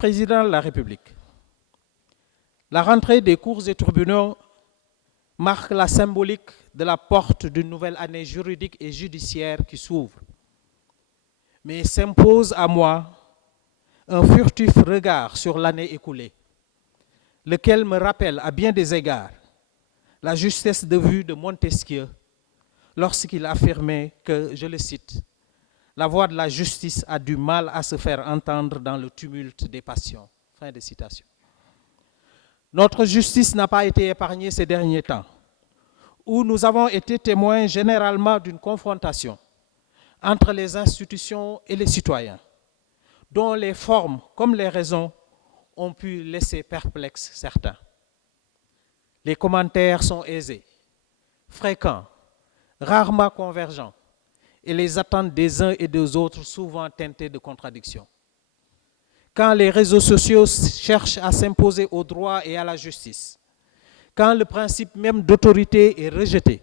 Président de la République, la rentrée des cours et tribunaux marque la symbolique de la porte d'une nouvelle année juridique et judiciaire qui s'ouvre. Mais s'impose à moi un furtif regard sur l'année écoulée, lequel me rappelle à bien des égards la justesse de vue de Montesquieu lorsqu'il affirmait que, je le cite, « La voix de la justice a du mal à se faire entendre dans le tumulte des passions ». Fin de citation. Notre justice n'a pas été épargnée ces derniers temps, où nous avons été témoins généralement d'une confrontation entre les institutions et les citoyens, dont les formes comme les raisons ont pu laisser perplexes certains. Les commentaires sont aisés, fréquents, rarement convergents, et les attentes des uns et des autres souvent teintées de contradictions. Quand les réseaux sociaux cherchent à s'imposer au droit et à la justice, quand le principe même d'autorité est rejeté,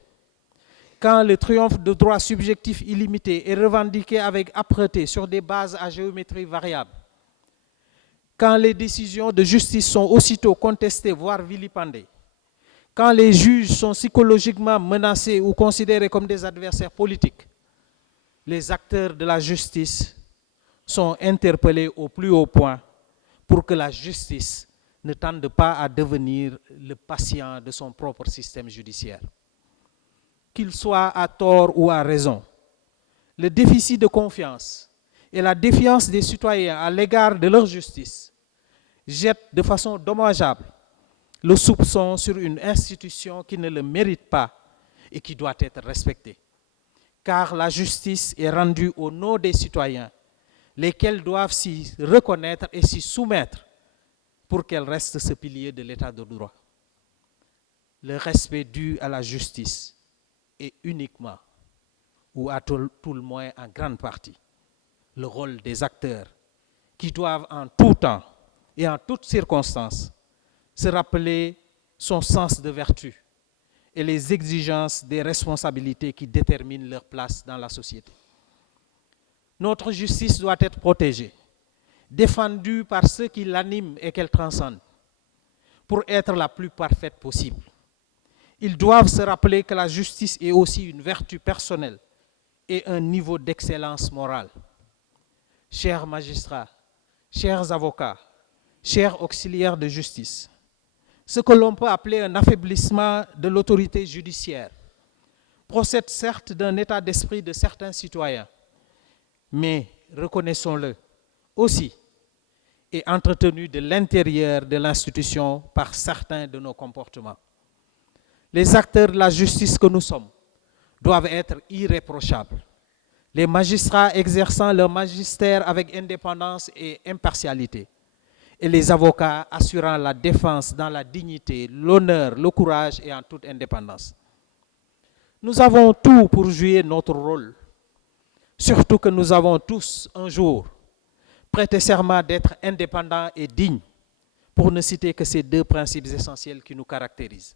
quand le triomphe de droits subjectifs illimités est revendiqué avec âpreté sur des bases à géométrie variable, quand les décisions de justice sont aussitôt contestées, voire vilipendées, quand les juges sont psychologiquement menacés ou considérés comme des adversaires politiques, les acteurs de la justice sont interpellés au plus haut point pour que la justice ne tende pas à devenir le patient de son propre système judiciaire. Qu'il soit à tort ou à raison, le déficit de confiance et la défiance des citoyens à l'égard de leur justice jettent de façon dommageable le soupçon sur une institution qui ne le mérite pas et qui doit être respectée. Car la justice est rendue au nom des citoyens, lesquels doivent s'y reconnaître et s'y soumettre pour qu'elle reste ce pilier de l'état de droit. Le respect dû à la justice est uniquement, ou à tout le moins en grande partie, le rôle des acteurs qui doivent en tout temps et en toutes circonstances se rappeler son sens de vertu et les exigences des responsabilités qui déterminent leur place dans la société. Notre justice doit être protégée, défendue par ceux qui l'animent et qu'elle transcende, pour être la plus parfaite possible. Ils doivent se rappeler que la justice est aussi une vertu personnelle et un niveau d'excellence morale. Chers magistrats, chers avocats, chers auxiliaires de justice, ce que l'on peut appeler un affaiblissement de l'autorité judiciaire procède certes d'un état d'esprit de certains citoyens, mais, reconnaissons-le, aussi est entretenu de l'intérieur de l'institution par certains de nos comportements. Les acteurs de la justice que nous sommes doivent être irréprochables. Les magistrats exerçant leur magistère avec indépendance et impartialité, et les avocats assurant la défense dans la dignité, l'honneur, le courage et en toute indépendance. Nous avons tout pour jouer notre rôle, surtout que nous avons tous un jour prêté serment d'être indépendants et dignes, pour ne citer que ces deux principes essentiels qui nous caractérisent.